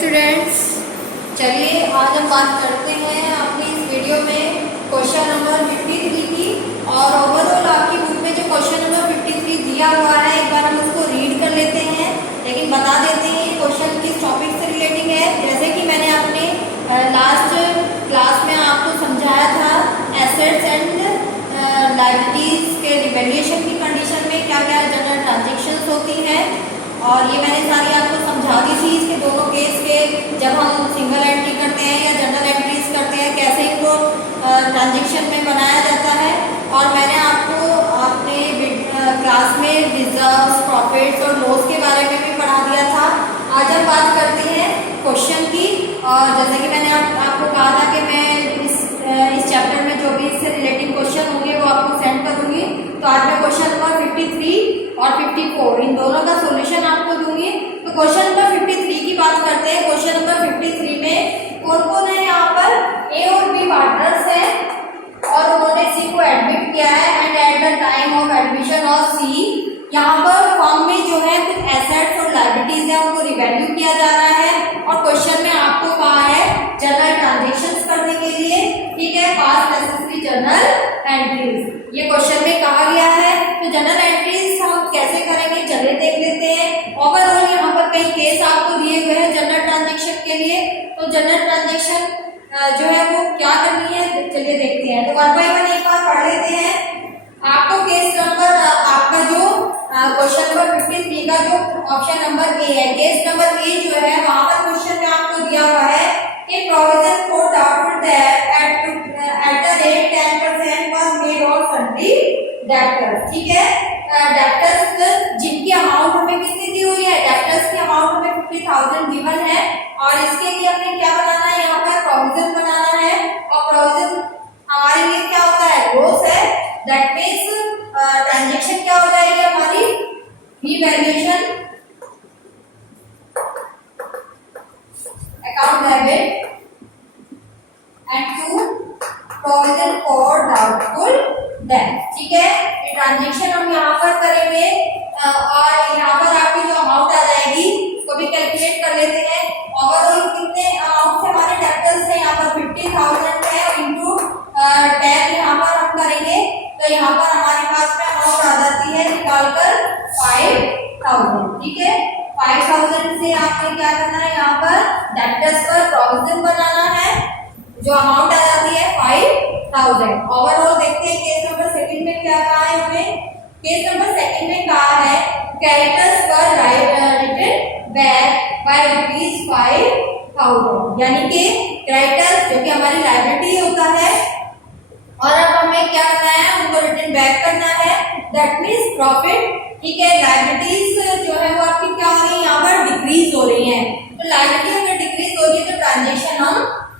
Students, चलिए आज हम बात करते हैं अपनी इस वीडियो में क्वेश्चन नंबर 53 की। और ओवरऑल आपकी बुक में जो क्वेश्चन नंबर 53 दिया हुआ है, एक बार हम उसको रीड कर लेते हैं, लेकिन बता देते हैं ये क्वेश्चन किस टॉपिक से रिलेटिंग है। जैसे कि मैंने अपने लास्ट क्लास में आपको समझाया था, एसेट्स एंड लायबिलिटीज के रिवैल्यूएशन की कंडीशन में क्या क्या जनरल ट्रांजेक्शन्स होती हैं, और ये मैंने सारी आपको समझा दी थी। इसके दोनों केस के, जब हम सिंगल एंट्री करते हैं या जनरल एंट्रीज करते हैं, कैसे इनको ट्रांजेक्शन में बनाया जाता है। और मैंने आपको अपने क्लास में रिजर्व्स, प्रॉफिट्स और लॉस के बारे में भी पढ़ा दिया था। आज हम बात करते हैं क्वेश्चन की। और जैसे कि मैंने आपको कहा था कि मैं इस चैप्टर में जो भी इससे रिलेटिंग क्वेश्चन होंगे वो आपको सेंड करूंगी। तो आज मैं क्वेश्चन नंबर 53 और 54 इन दोनों का सॉल्यूशन आपको दूंगी। तो क्वेश्चन नंबर 53 की बात करते हैं। क्वेश्चन नंबर 53 में कौन कौन है यहाँ पर? ए और बी पार्टनर्स हैं और उन्होंने सी को एडमिट किया है। And at the time of admission of c, यहाँ पर फॉर्म में जो है कुछ एसेट्स और लायबिलिटीज है उनको रिवैल्यू किया जा रहा है। और क्वेश्चन में आपको कहा है जनरल ट्रांजेक्शन्स करने के लिए, ठीक है, पास नेसेसरी जनरल एंट्रीज ये क्वेश्चन में कहा गया है। तो जनरल एंट्रीज हम कैसे करेंगे, चलिए देख लेते हैं। ओवरऑल यहाँ पर कई केस आपको दिए हुए हैं जनरल ट्रांजेक्शन के लिए। तो जनरल ट्रांजेक्शन जो है वो क्या करनी है, चलिए देखते हैं। तो वन बाय वन एक बार पढ़ लेते हैं। आपको केस नंबर, आपका जो क्वेश्चन नंबर 53 का जो ऑप्शन नंबर ए है, केस नंबर ए जो है, वहां पर क्वेश्चन में आपको दिया हुआ है कि provision for doubtful date at the rate 10% was made on sundry debtors, ठीक है। डेब्टर्स जिनकी अमाउंट हमें कितनी दी हुई है, डेब्टर्स की अमाउंट हमें 50,000 गिवन है। और इसके लिए हमें क्या बनाना है, यहाँ पर प्रोविजन बनाना है। और प्रोविजन हमारे लिए क्या होता है, लॉस है। दैट मीन्स ट्रांजेक्शन क्या हो जाएगी हमारी, revaluation account debit and to provision for doubtful debt, ठीक है। ये ट्रांजेक्शन हम यहाँ पर करेंगे और यहाँ पर आपकी जो अमाउंट आ जाएगी उसको भी कैलकुलेट कर लेते हैं। ओवरऑल कितने अमाउंट से हमारे डेब्टर्स है, यहाँ पर 50,000 है और इंटू टैब यहाँ पर हम करेंगे। तो यहाँ पर हमारे पास में अमाउंट आ जाती है निकालकर 5,000, ठीक है। 5,000 से आपने क्या करना है, यहाँ पर डेब्टर्स पर प्रोविजन बनाना है, जो अमाउंट आ जाती है 5,000। ओवरऑल देखते हैं केस नंबर सेकंड में क्या कहा है हमें। केस नंबर सेकंड में कहा है क्रेडिटर्स पर रिटर्न बैक बाय ₹5,000, यानी कि क्रेडिटर्स जो कि हमारी लायबिलिटी होता है और अब हमें क्या करना है, उनको रिटर्न बैक करना है। दैट मीन्स प्रॉफिट, ठीक है। लायबिलिटीज जो है वो आपकी क्या हो रही है, यहाँ पर डिक्रीज हो रही है। तो लायबिलिटी अगर डिक्रीज हो रही है तो ट्रांजेक्शन हम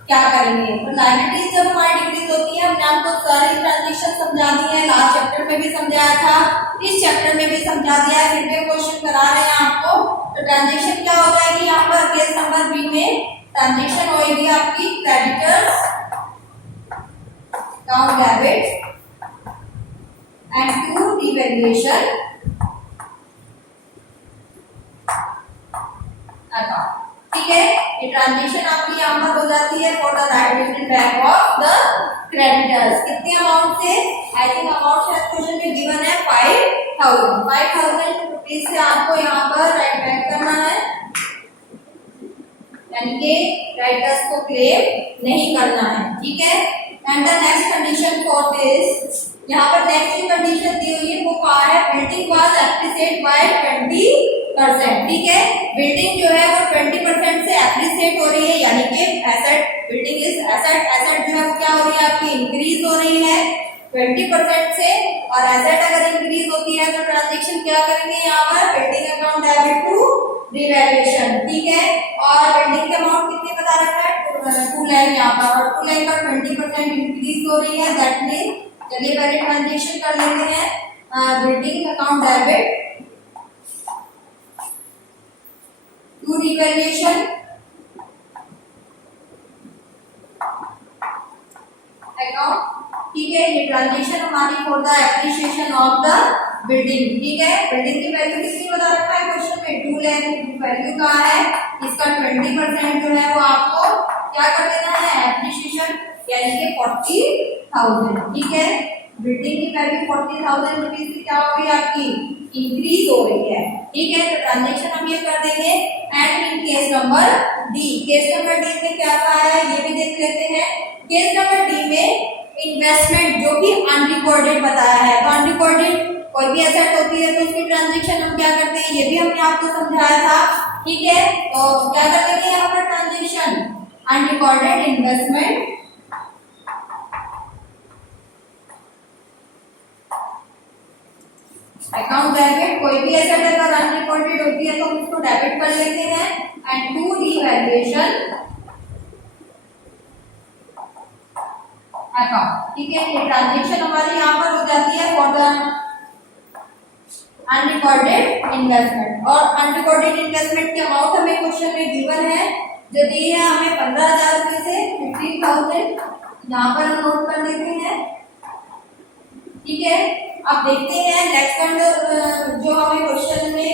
क्या करेंगे। तो लायबिलिटीज जब हमारी डिक्रीज होती है, हमने आपको सारी ट्रांजेक्शन समझा दी है, लास्ट चैप्टर में भी समझाया था, इस चैप्टर में भी समझा दिया है, फिर भी क्वेश्चन करा रहे हैं आपको। तो ट्रांजेक्शन क्या हो जाएगी, यहाँ पर केस नंबर बी में ट्रांजेक्शन होगी आपकी creditors account debit and to revaluation account, ठीक है। ये ट्रांजेक्शन आपकी यहाँ पर हो जाती है for the return back of the creditors. कितने अमाउंट से, आई थिंक अमाउंट शायद क्वेश्चन में गिवन है 5,000 रुपीज से आपको यहाँ पर राइट बैक करना है, यानी कि क्रेडिटर्स को क्लेम नहीं करना है, ठीक है। And the next condition for this, यहाँ पर नेक्स्ट कंडीशन दी हुई है वो कहा है बिल्डिंग वाज एप्रिशिएट बाय 20%, ठीक है। बिल्डिंग जो है वो 20% से एप्रिशिएट हो रही है, यानी कि asset, building is asset, asset जो है वो क्या हो रही है आपकी, इंक्रीज हो रही है 20% से। और एसेट अगर इंक्रीज होती है तो ट्रांजेक्शन क्या करेंगे, यहाँ पर building account debit to revaluation, ठीक है। और बिल्डिंग के अमाउंट कितने बता रखा है, 2 लाख यहाँ पर, और 2 लाख का 20% इंक्रीज हो रही है। दैट मीन चलिए पहले ट्रांजेक्शन कर लेते हैं। Building account debit to revaluation account, ठीक है। ये ट्रांजेक्शन हमारी for the appreciation of the building, ठीक है। बिल्डिंग की वैल्यू कितनी बता रखा है क्वेश्चन में, 2 लाख। वैल्यू कहाँ है, इसका 20% जो है वो आपको क्या कर देना है, एप्रिसिएशन, यानी कि 40,000, ठीक है। बिल्डिंग की वैल्यू 40,000 रुपीज से क्या हो गई आपकी, इंक्रीज हो गई है, ठीक है। तो ट्रांजेक्शन हम ये कर देंगे। And in case number D, case number D में क्या कहा है ये भी देख लेते हैं। केस नंबर डी में इन्वेस्टमेंट जो कि अनरिकॉर्डेड बताया है, तो अनरिकॉर्डेड कोई भी एसेट होती है तो उसकी ट्रांजेक्शन हम क्या करते हैं, ये भी हमने आपको समझाया था, ठीक है। तो क्या कर देंगे यहाँ per transaction, unrecorded investment account debit, कोई भी एसेट अगर अनरिकॉर्डेड होती है तो हम उसको डेबिट कर लेते हैं। एंड टू रीवैल्यूएशन अकाउंट, ठीक है। ये ट्रांजेक्शन हमारी यहाँ पर हो जाती है फॉर द अनरिकॉर्डेड इन्वेस्टमेंट। और अनरिकॉर्डेड इन्वेस्टमेंट की अमाउंट हमें क्वेश्चन में गिवन है, जो दी है हमें 15,000 रुपए से 15,000, यहाँ पर हम नोट कर देते हैं, ठीक है। अब देखते हैं नेक्स्ट वन जो हमें क्वेश्चन में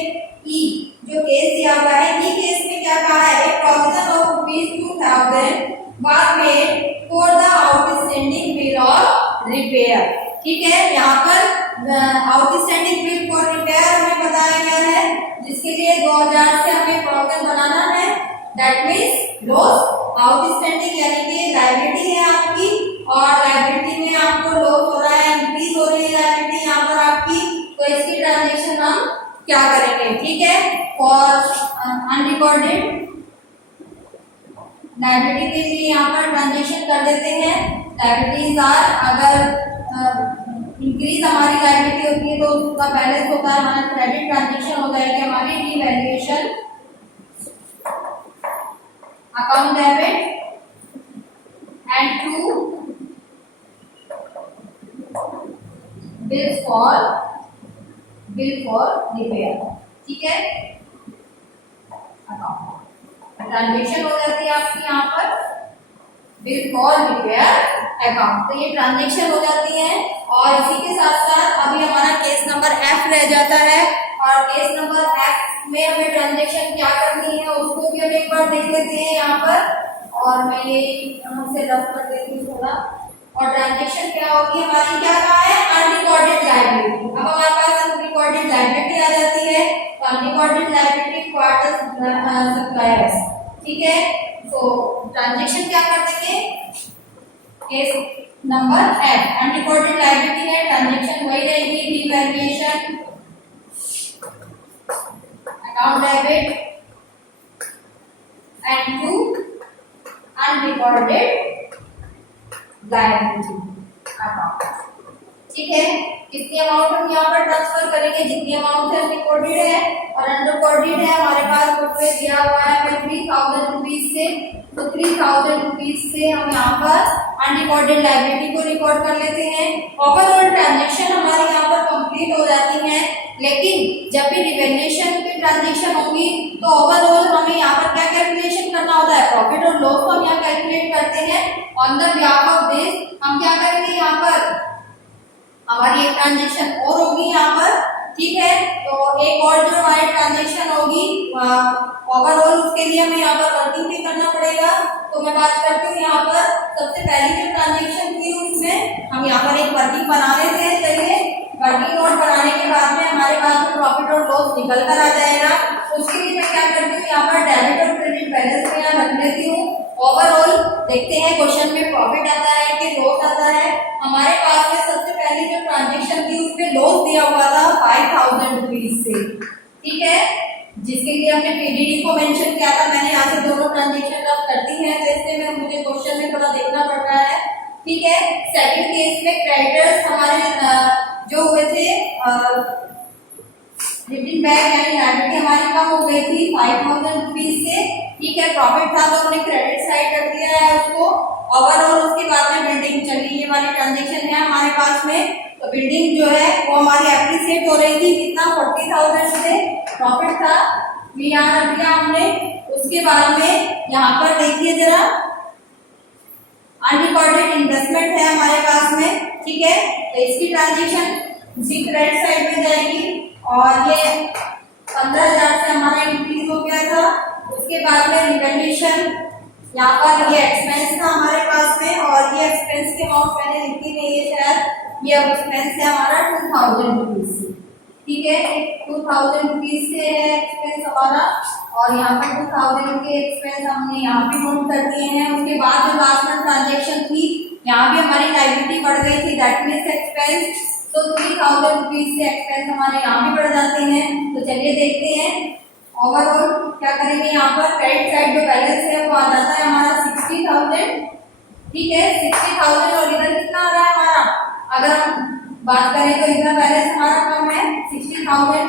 ई जो केस दिया हुआ है, ई केस में क्या कहा है, एक provision of ₹2,000 was made for the outstanding bill of repair, ठीक है। यहाँ पर आउटस्टैंडिंग बिल फॉर रिपेयर हमें बताया गया है, जिसके लिए 2000 से हमें प्रोविजन बनाना है। दैट मीन्स लॉस आउटस्टैंडिंग यानी कि लायबिलिटी है आपकी, और लायबिलिटी में आपको लॉस हो रहा है, इंक्रीज हो रही है लायबिलिटी यहाँ पर आपकी, तो इसकी ट्रांजेक्शन हम क्या करेंगे, ठीक है। फॉर अनरिकॉर्डेड लायबिलिटी के लिए यहाँ पर ट्रांजेक्शन कर देते हैं। लायबिलिटीज आर, अगर इंक्रीज हमारी लायबिलिटी होती है तो उसका बैलेंस होता है हमारा क्रेडिट, ट्रांजेक्शन हो जाएगी हमारी revaluation account debit and to bill for repair, ठीक है। ट्रांजेक्शन हो जाती है आपकी यहाँ पर बिल फॉर रिपेयर अकाउंट, तो ये ट्रांजेक्शन हो जाती है। और इसी के साथ साथ अभी हमारा केस नंबर एफ रह जाता है, और केस नंबर एफ में हमें ट्रांजेक्शन क्या करनी है उसको भी हम एक बार देख लेते हैं यहाँ पर। और मैं ये हमसे रफ कर देती हूँ थोड़ा। और ट्रांजेक्शन क्या होगी हमारी, क्या कहा है, अनरिकॉर्डेड लायबिलिटी। अब हमारे पास अनरिकॉर्डेड लायबिलिटी आ जाती है, तो अनरिकॉर्डेड लायबिलिटी क्वार्टर सप्लायर्स, ठीक है। तो ट्रांजेक्शन क्या कर देंगे, case number F unrecorded liability है, ट्रांजेक्शन वही रहेगी, revaluation account debit and to unrecorded liability account, ठीक है। कितनी अमाउंट हम यहाँ पर ट्रांसफर करेंगे, जितनी अमाउंट है रिकॉर्डेड है, और अनरिकॉर्डेड है हमारे पास बुक में दिया हुआ है 3,000 रुपीज से, तो 3,000 रुपीज से हम यहाँ पर अनरिकॉर्डेड लायबिलिटी को रिकॉर्ड कर लेते हैं। ओवरऑल ट्रांजेक्शन हमारी यहाँ पर कंप्लीट हो जाती है, लेकिन जब भी रिवैल्यूएशन की ट्रांजेक्शन होगी तो ओवरऑल हमें यहाँ पर क्या कैलकुलेशन करना होता है, प्रॉफिट और लॉस को हम यहाँ कैलकुलेट करते हैं। On the behalf of this हम क्या करेंगे, यहाँ पर हमारी एक ट्रांजेक्शन और होगी यहाँ पर, ठीक है। तो एक और जो हमारी ट्रांजेक्शन होगी ओवरऑल, उसके लिए हमें यहाँ पर वर्किंग भी करना पड़ेगा। तो मैं बात करती हूँ यहाँ पर सबसे पहली जो ट्रांजेक्शन थी उसमें हम यहाँ पर एक वर्किंग बना लेते हैं। चलिए, वर्किंग नोट बनाने के बाद में हमारे पास प्रॉफिट और लॉस निकल कर आ जाएगा। उसके लिए मैं क्या करती हूँ, यहाँ पर डेबिट और क्रेडिट बैलेंस में यहाँ रख लेती हूँ। ओवरऑल देखते हैं क्वेश्चन में प्रॉफिट आता है कि लॉस आता है। हमारे पास में सबसे पहली जो ट्रांजेक्शन थी उसमें लॉस दिया हुआ था 5,000 रुपीज से, ठीक है, जिसके लिए हमने पीडीडी को मेंशन किया था। मैंने यहाँ से दोनों ट्रांजेक्शन रब करती है, तो इसलिए मैं मुझे क्वेश्चन में थोड़ा देखना पड़ रहा है, ठीक है। सेकंड केस में क्रेडिटर्स हमारे जो हुए थे रिटर्न बैक यानी लायबिलिटी हमारी कम हो गई थी 5,000 रुपीज से, ठीक है। प्रॉफिट था तो हमने क्रेडिट साइड कर दिया है उसको। ओवरऑल उसके बाद में बिल्डिंग चली, ये वाली ट्रांजेक्शन है हमारे पास में। तो बिल्डिंग जो है वो हमारी एप्रिसिएट हो रही थी, कितना 40,000 से प्रॉफिट था, यहाँ रख दिया हमने। उसके बाद में यहाँ पर देखिए जरा, अनरिकॉर्डेड इन्वेस्टमेंट है हमारे पास में, ठीक है। तो इसकी ट्रांजेक्शन उसी क्रेडिट साइड में जाएगी। और ये 15,000 से हमारा इंक्रीज हो गया था। उसके बाद में रिवैल्यूएशन, यहाँ पर ये एक्सपेंस था हमारे पास में, और ये एक्सपेंस की अमाउंट मैंने लिखी नहीं है शायद। ये एक्सपेंस है हमारा 2000 रुपीज, ठीक है, 2000 रुपीज से है एक्सपेंस हमारा। और यहाँ पर 2000 के एक्सपेंस हमने यहाँ पे नोट कर दिए हैं। उसके बाद जो लास्ट में ट्रांजेक्शन थी, यहाँ भी हमारी लायबिलिटी बढ़ गई थी, दैट मीन्स एक्सपेंस। तो 3000 रुपीज से एक्सपेंस हमारे यहाँ भी बढ़ जाते हैं। तो चलिए देखते हैं ओवरऑल क्या करेंगे। यहाँ पर क्रेडिट साइड जो बैलेंस है वो आ जाता है हमारा 60,000, ठीक है, 60,000। और इधर कितना आ रहा है हमारा, अगर हम बात करें तो इधर बैलेंस हमारा कम है 60,000।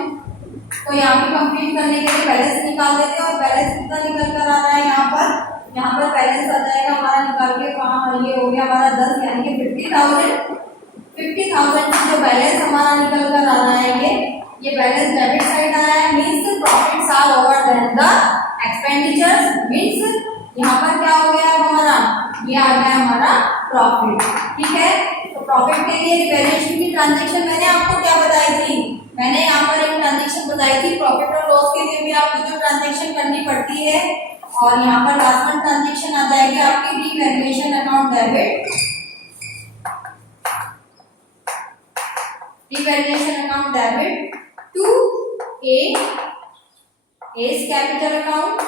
तो यहाँ पे कंप्लीट करने के लिए बैलेंस निकाल देते हैं। और बैलेंस कितना निकल कर आ रहा है यहाँ पर बैलेंस आ जाएगा हमारा निकाल के, वहाँ ये हो गया हमारा 10, यानी कि 50,000 जो बैलेंस हमारा निकल कर आ रहा है, ये बैलेंस डेबिट साइड आया है। Means profits are over than the expenditures. Means यहाँ पर क्या हो गया हमारा, ये आ गया हमारा प्रॉफिट, ठीक है। तो प्रॉफिट के लिए रिवैल्यूएशन की ट्रांजेक्शन मैंने आपको क्या बताई थी, मैंने यहाँ पर एक ट्रांजेक्शन बताई थी। प्रॉफिट और लॉस के लिए भी आपको जो ट्रांजेक्शन करनी पड़ती है। और यहाँ पर लास्ट में ट्रांजेक्शन आ जाएगी आपकी revaluation account debit, revaluation account debit to A's capital account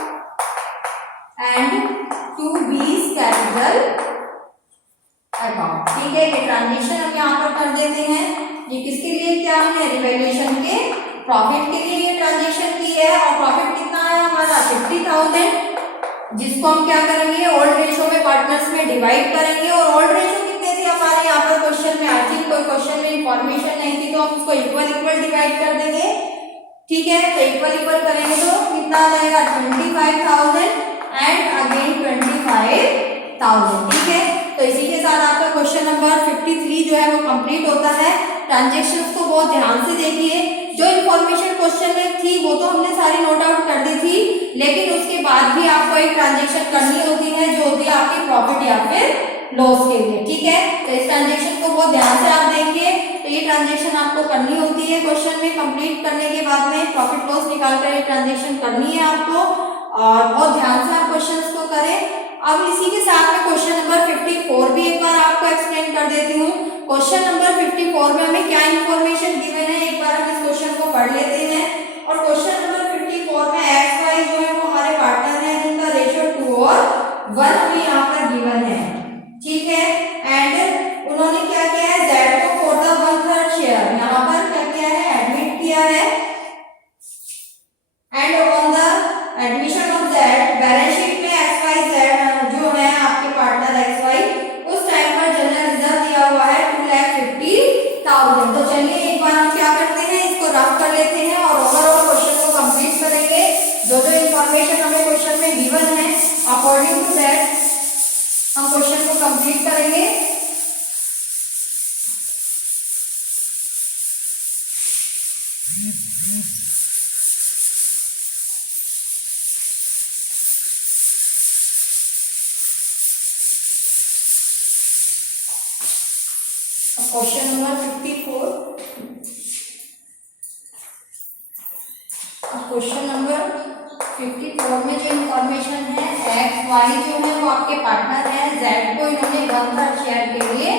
and to B's capital account, ठीक है। ये ट्रांजेक्शन हम यहाँ पर कर देते हैं। ये किसके लिए क्या है, रिवैल्यूएशन के प्रॉफिट के लिए ये ट्रांजेक्शन की है। और प्रॉफिट कितना है हमारा 50,000, जिसको हम क्या करेंगे, ओल्ड रेशो में पार्टनर्स में डिवाइड करेंगे। और ओल्ड रेशो कितने थे हमारे यहाँ पर क्वेश्चन में, आई थिंक कोई क्वेश्चन में इंफॉर्मेशन नहीं थी, तो हम उसको इक्वल डिवाइड कर देंगे, ठीक है। तो इक्वल करेंगे तो कितना आ जाएगा 25,000 एंड अगेन 25,000, ठीक है। तो इसी के साथ आपका क्वेश्चन नंबर 53 जो है वो कंप्लीट होता है। ट्रांजेक्शंस को बहुत ध्यान से देखिए। जो इन्फॉर्मेशन क्वेश्चन में थी वो तो हमने सारी नोट आउट कर दी थी, लेकिन उसके बाद भी आपको एक ट्रांजेक्शन करनी होती है जो होती है आपकी प्रॉफिट या फिर लॉस के लिए, ठीक है। तो इस ट्रांजेक्शन को बहुत ध्यान से आप देखिए। तो ये ट्रांजेक्शन आपको करनी होती है क्वेश्चन में। कंप्लीट करने के बाद में प्रॉफिट लॉस निकाल कर ये ट्रांजेक्शन करनी है आपको, और बहुत ध्यान से आप क्वेश्चन को करें। अब इसी के साथ में क्वेश्चन नंबर 54 भी एक बार आपको एक्सप्लेन कर देती हूँ। क्वेश्चन नंबर 54 में हमें क्या इन्फॉर्मेशन गिवन है, एक बार हम इस क्वेश्चन को पढ़ लेते हैं। और क्वेश्चन नंबर 54 में एक्स वाई जो है वो हमारे पार्टनर है, जिनका रेशियो 2 और 1 हमें यहाँ पर गिवन है, ठीक है। एंड उन्होंने क्या किया है, जेड को फॉर द 1/3 शेयर यहाँ पर क्या किया है, एडमिट किया है। And on the admission of Z balance sheet में एक्स वाई जेड जो है आपके पार्टनर एक्स वाई, उस टाइम पर जनरल रिजर्व दिया हुआ है 2,50,000। तो चलिए एक बार हम क्या करते हैं, इसको रफ कर लेते हैं और ओवरऑल क्वेश्चन को कंप्लीट करेंगे। जो जो इन्फॉर्मेशन हमें क्वेश्चन में गिवन है अकॉर्डिंग टू दैट हम क्वेश्चन को कंप्लीट करेंगे। क्वेश्चन नंबर 54, क्वेश्चन नंबर 54 में जो इन्फॉर्मेशन है, एक्स वाई जो है वो आपके पार्टनर है, जेड को इन्होंने 1/3 शेयर के लिए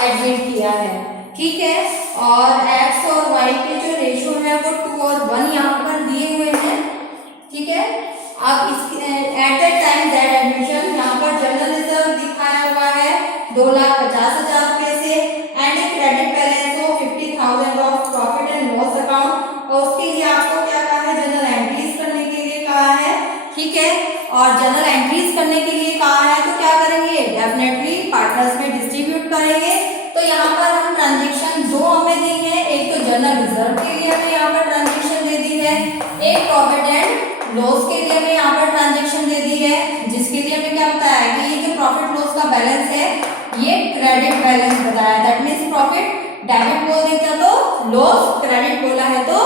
एडमिट किया है, ठीक है। और एक्स और वाई के जो रेशो है वो 2 और 1 यहाँ पर दिए हुए हैं, ठीक है। अब इस eight the time Z admission यहाँ पर जनरल रिजर्व दिखाया हुआ है 2,50,000 रुपए से, एंड एक क्रेडिट बैलेंस हो 50,000 of profit and loss account. और उसके लिए आपको क्या कहा है, जनरल एंट्रीज करने के लिए कहा है, ठीक है। और जनरल एंट्रीज करने के लिए कहा है तो क्या करेंगे, डेफिनेटली पार्टनर्स में डिस्ट्रीब्यूट करेंगे। तो यहाँ पर हम ट्रांजेक्शन दो हमें दी है, एक तो जनरल रिजर्व के लिए हमें यहाँ पर ट्रांजेक्शन दे दी है, एक प्रॉफिट एंड लॉस के लिए हमें यहाँ पर ट्रांजेक्शन दे दी है, जिसके लिए हमें क्या बताया है कि ये जो प्रॉफिट लॉस का बैलेंस है ये क्रेडिट बैलेंस बताया, दैट मीन्स प्रॉफिट डेबिट बोल देता तो लॉस, क्रेडिट बोला है तो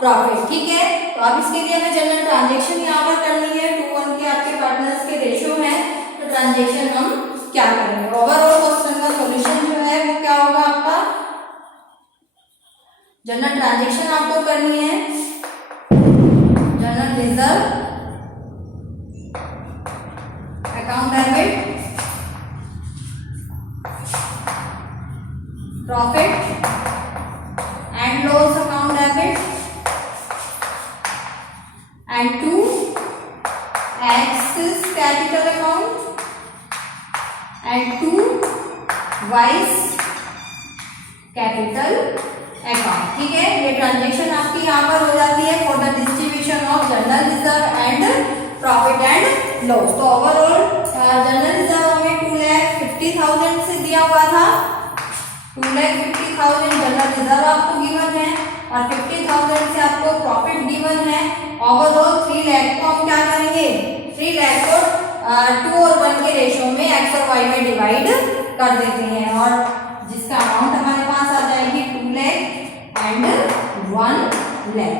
प्रॉफिट, ठीक है। तो अब इसके लिए हमें जनरल ट्रांजेक्शन यहाँ पर करनी है, 2:1 के आपके पार्टनर्स के रेशियो है, तो ट्रांजेक्शन हम क्या करेंगे। ओवरऑल क्वेश्चन का सॉल्यूशन जो है वो क्या होगा आपका, account debit, profit and loss account debit, and 2 X's capital account, and 2 Y's capital account. ठीक है, ये ट्रांजेक्शन आपकी यहाँ पर हो जाती है for the distribution of general reserve and profit and loss. तो ओवरऑल जनरल रिजर्व हमें 2,50,000 से दिया हुआ था, 2,50,000 जनरल रिजर्व आपको गिवन है और 50,000 से आपको प्रॉफिट गिवन है। ओवरऑल 3 लाख को हम क्या करेंगे, 3 लाख को 2 और 1 के रेशियो में एक्स और वाई में डिवाइड कर देते हैं और जिसका अमाउंट हमारे पास आ जाएगी 2 लाख एंड 1 लाख।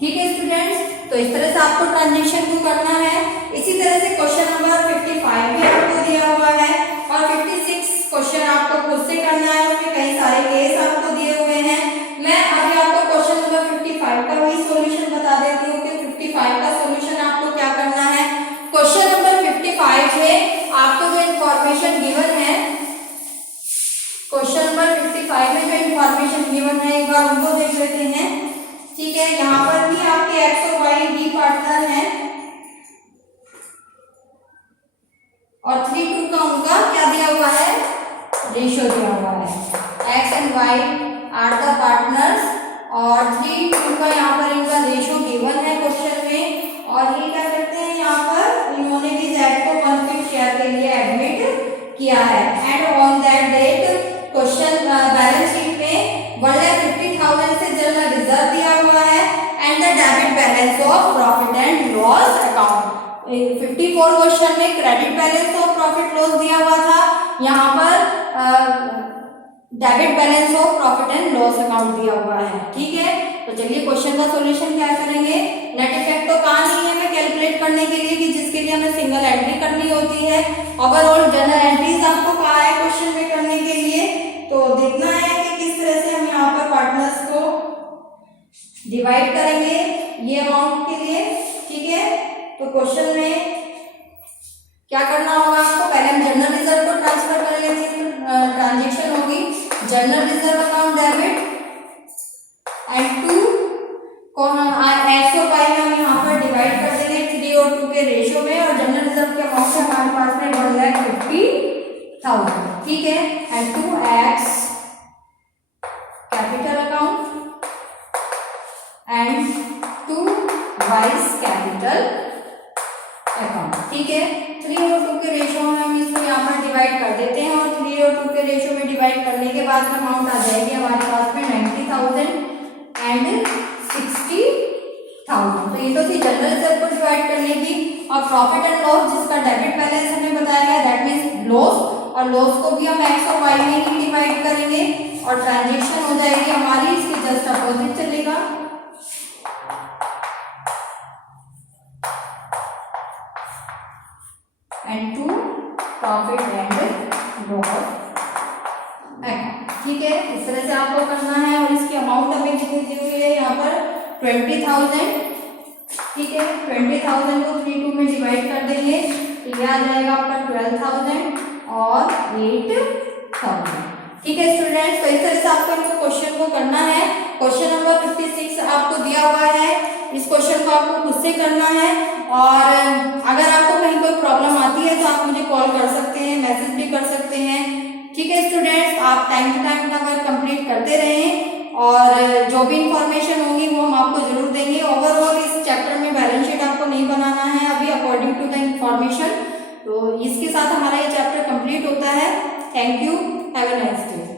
ठीक है स्टूडेंट्स, तो इस तरह से आपको ट्रांजेक्शन को करना है। इसी तरह से क्वेश्चन नंबर 55 भी आपको दिया हुआ है और 56 क्वेश्चन आपको खुद से करना है, उसमें कई सारे केस आपको दिए हुए हैं। मैं अभी आपको क्वेश्चन नंबर 55 का भी सॉल्यूशन बता देती हूँ कि 55 का सॉल्यूशन आपको क्या करना है। क्वेश्चन नंबर 55 में आपको जो इंफॉर्मेशन गिवन है, क्वेश्चन नंबर 55 में जो इंफॉर्मेशन गिवन है एक बार उनको देख लेते हैं। ठीक है, यहाँ पर भी आपके एक्स और वाई डी पार्टनर हैं और 3:2 का उनका क्या दिया हुआ है, रेशियो दिया हुआ है। X and Y are the partners और 3:2 का यहाँ पर इनका रेशियो गिवन है क्वेश्चन में और ये क्या करते हैं, यहाँ पर इन्होंने भी जेड को 1/5 शेयर के लिए एडमिट किया है। And on that date question balance sheet में 1,50,000 से जनरल रिजर्व दिया हुआ है and the debit balance of profit and loss account. 54 question में credit balance of profit loss दिया हुआ था, यहाँ पर debit balance of profit and loss account दिया हुआ है। ठीक है, तो चलिए क्वेश्चन का सॉल्यूशन क्या करेंगे। नेट इफेक्ट तो कहाँ नहीं है हमें कैलकुलेट करने के लिए कि जिसके लिए हमें सिंगल एंट्री करनी होती है। ओवरऑल जनरल एंट्रीज आपको कहा है क्वेश्चन में करने के लिए, तो देखना है कि किस तरह से हम यहाँ पर पार्टनर्स को डिवाइड करेंगे ये अमाउंट के लिए। ठीक है, तो क्वेश्चन में क्या करना होगा आपको, पहले हम जनरल रिजर्व को ट्रांसफर कर लेते हैं। ट्रांजेक्शन होगी general reserve account debit and 2 को एक्स और वाई में हम यहाँ पर डिवाइड कर देंगे 3 और 2 के रेशियो में और जनरल रिजर्व के अमाउंट हमारे पास में 1,50,000। ठीक है, and 2 x capital account and 2 Y's capital account. ठीक है, 3 और 2 के रेशियो में हम इसको यहाँ पर डिवाइड कर देते हैं और 3 और 2 के रेशियो में डिवाइड करने के बाद अमाउंट आ जाएगी हमारे पास में 90,000 एंड 60,000। तो ये तो थी जनरल रिजर्व को डिवाइड करने की। और प्रॉफिट एंड लॉस जिसका डेबिट बैलेंस हमें बताया गया दैट मीन्स लॉस, और लॉस को भी हम एक्स और वाई में ही डिवाइड करेंगे और ट्रांजेक्शन हो जाएगी हमारी इसके जस्ट अपोजिट चलेगा। And 2 profit and loss account. ठीक है, इस तरह से आपको करना है और इसकी अमाउंट हमें कितनी दी हुई है यहाँ पर 20,000। ठीक है, 20,000 को 3:2 में डिवाइड कर देंगे तो यह आ जाएगा आपका 12,000 और 8,000। ठीक है स्टूडेंट्स, तो इस तरह से आपको इनको क्वेश्चन को करना है। क्वेश्चन नंबर 56 आपको दिया हुआ है, इस क्वेश्चन को आपको खुद से करना है और अगर आपको कहीं कोई प्रॉब्लम आती है तो आप मुझे कॉल कर सकते हैं, मैसेज भी कर सकते हैं। ठीक है स्टूडेंट्स, आप टाइम टू टाइम अपना वर्क कंप्लीट करते रहें और जो भी इंफॉर्मेशन होगी वो हम आपको जरूर देंगे। ओवरऑल इस चैप्टर में बैलेंस शीट आपको नहीं बनाना है अभी अकॉर्डिंग टू द इंफॉर्मेशन, तो इसके साथ हमारा ये चैप्टर कंप्लीट होता है। Thank you, have a nice day.